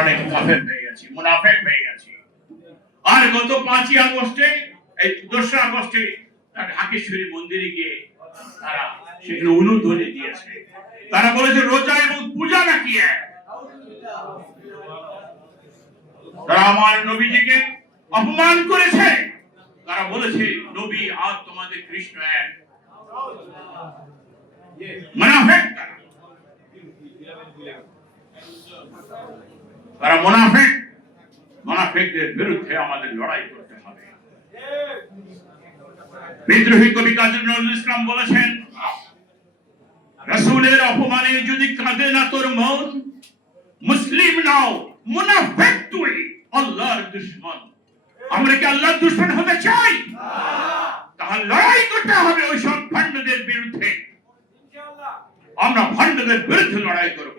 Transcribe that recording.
অনেক কাফের হয়ে গেছি, মুনাফিক হয়ে গেছি। আর গত 5ই আগস্টে, এই 2রা আগস্টে ঢাকেশ্বরী মন্দিরে গিয়ে তারা সেখানে অনুধ্বনি দিয়েছে। তারা বলেছে রোজা এবং পূজা নাকি এক। তারা আমার নবীজিকে অপমান করেছে। তারা বলেছে নবী আর তোমাদের কৃষ্ণ এক। মুনাফিক তারা মুনাফিক। মুনাফিকদের বিরুদ্ধে আমাদের লড়াই করতে হবে। বিদ্রোহী কবি কাজী নজরুল ইসলাম বলেছেন, রাসূলের অপমানে যদি কাঁদে না তোর মন, মুসলিম নাও মুনাফিক তুই আল্লাহর দুশমন। আমরা কি আল্লাহর দুশমন হতে চাই? তাহলে লড়াই করতে হবে ওই সব ভণ্ডদের বিরুদ্ধে। আমরা ভণ্ডদের বিরুদ্ধে লড়াই করব।